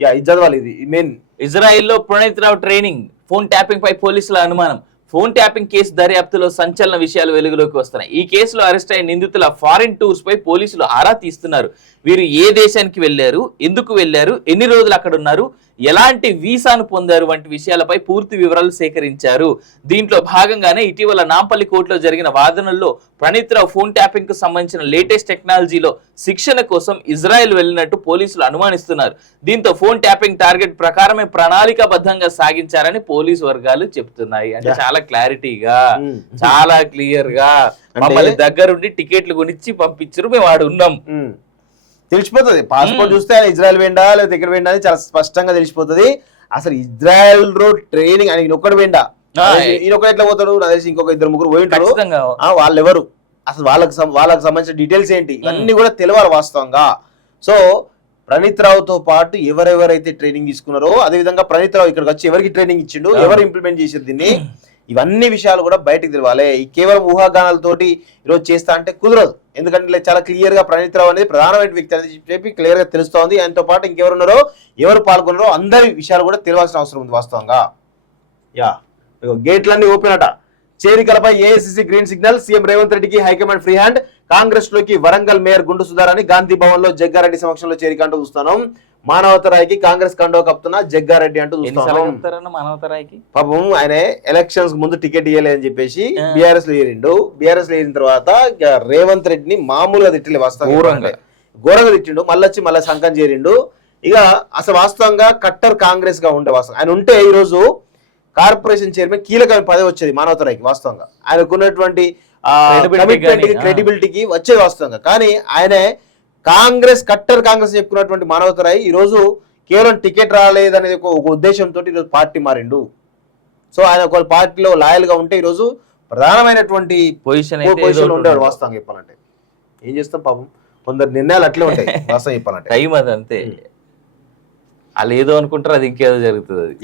ఇది చదవాలి, ఇది మెయిన్. ఇజ్రాయెల్లో ప్రణీత్ రావు ట్రైనింగ్, ఫోన్ ట్యాపింగ్ పై పోలీసుల అనుమానం. ఫోన్ ట్యాపింగ్ కేసు దర్యాప్తులో సంచలన విషయాలు వెలుగులోకి వస్తున్నాయి. ఈ కేసులో అరెస్ట్ అయిన నిందితుల ఫారిన్ టూర్స్ పై పోలీసులు ఆరా తీస్తున్నారు. వీరు ఏ దేశానికి వెళ్లారు, ఎందుకు వెళ్లారు, ఎన్ని రోజులు అక్కడ ఉన్నారు, ఎలాంటి వీసాను పొందారు వంటి విషయాలపై పూర్తి వివరాలు సేకరించారు. దీంట్లో భాగంగానే ఇటీవల నాంపల్లి కోర్టులో జరిగిన వాదనల్లో ప్రణీత్ రావు ఫోన్ ట్యాపింగ్ కు సంబంధించిన లేటెస్ట్ టెక్నాలజీలో శిక్షణ కోసం ఇజ్రాయెల్ వెళ్లినట్టు పోలీసులు అనుమానిస్తున్నారు. దీంతో ఫోన్ ట్యాపింగ్ టార్గెట్ ప్రకారమే ప్రణాళికాబద్ధంగా సాగించారని పోలీసు వర్గాలు చెప్తున్నాయి. అంటే చాలా క్లారిటీగా, చాలా క్లియర్ గా మమ్మల్ని దగ్గరుండి టికెట్లు కొనిచ్చి పంపించారు, మేము ఆడు ఉన్నాం, తెలిసిపోతుంది. పాస్పోర్ట్ చూస్తే ఆయన ఇజ్రాయెల్ వెండా లేదా ఇక్కడ వెండా అని చాలా స్పష్టంగా తెలిసిపోతుంది. అసలు ఇజ్రాయెల్ లో ట్రైనింగ్ అని ఒక్కడు వెండా, ఈయనొకడు ఎట్లా పోతాడు, నాకు తెలిసి ఇంకొక 2-3 పోయి ఉంటారు. వాళ్ళు ఎవరు, అసలు వాళ్ళకి సంబంధించిన డీటెయిల్స్ ఏంటి, ఇవన్నీ కూడా తెలియాలి వాస్తవంగా. సో ప్రణీత్ రావుతో పాటు ఎవరెవరైతే ట్రైనింగ్ తీసుకున్నారో, అదేవిధంగా ప్రణీత్ రావు ఇక్కడికి వచ్చి ఎవరికి ట్రైనింగ్ ఇచ్చిండు, ఎవరు ఇంప్లిమెంట్ చేసారు దీన్ని, ఇవన్నీ విషయాలు కూడా బయటకు తెలియాలి. ఈ కేవలం ఊహాగానాలతోటి ఈరోజు చేస్తా అంటే కుదరదు. ఎందుకంటే చాలా క్లియర్ గా ప్రణీత్ రావు అనేది ప్రధానమైన వ్యక్తి అనేది చెప్పి క్లియర్ గా తెలుస్తోంది. ఆయనతో పాటు ఇంకెవరున్నారో, ఎవరు పాల్గొన్నారో అందరి విషయాలు కూడా తెలియాల్సిన అవసరం ఉంది వాస్తవంగా. గేట్లన్నీ ఓపెన్ అట. చేరికలపై AICC green signal, CM Revanth రెడ్డికి హైకమాండ్ ఫ్రీ హ్యాండ్. కాంగ్రెస్ లోకి వరంగల్ మేయర్ గుండు సుధారాణి గాంధీ భవన్ లో జగ్గారెడ్డి సమక్షంలో చేరిక అంటూ చూస్తున్నాం. మానవతరాయికి కాంగ్రెస్ కండో కప్తున్నా జగ్గారెడ్డి అంటూ చూస్తున్నాం. పాపం ఆయన ఎలక్షన్స్ ముందు టికెట్ ఇవ్వలేదని చెప్పేసి బీఆర్ఎస్ లో ఏరిండు. బీఆర్ఎస్ లో ఏరిన తర్వాత రేవంత్ రెడ్డిని మామూలుగా తిట్టలే, వాస్తవంగా ఘోరంగా తిట్టిండు. మళ్ళీ సంకం చేరిండు. ఇక అసలు వాస్తవంగా కట్టర్ కాంగ్రెస్ గా ఉండే వాస్తవం ఆయన ఉంటే ఈ రోజు కార్పొరేషన్ చైర్మన్ కీలకమైన పదవి వచ్చేది మానవతరాయికి వాస్తవంగా. ఆయనకున్నటువంటి క్రెడిబిలిటీకి వచ్చేది వాస్తవంగా. కానీ ఆయనే కట్టర్ కాంగ్రెస్ చెప్పుకున్నటువంటి మానవతరాయి ఈ రోజు కేవలం టికెట్ రాలేదనేది ఒక ఉద్దేశంతో ఈరోజు పార్టీ మారిండు. సో ఆయన ఒక పార్టీలో లాయల్ గా ఉంటే ఈరోజు ప్రధానమైనటువంటి పొజిషన్ ఉండేవాడు వాస్తవంగా చెప్పాలంటే. ఏం చేస్తాం పాపం, కొందరు నిర్ణయాలు అట్లే ఉంటాయి వాస్తవం చెప్పాలంటే. టైం అది అంతే, వాళ్ళు ఏదో అనుకుంటారు, అది ఇంకేదో జరుగుతుంది. అది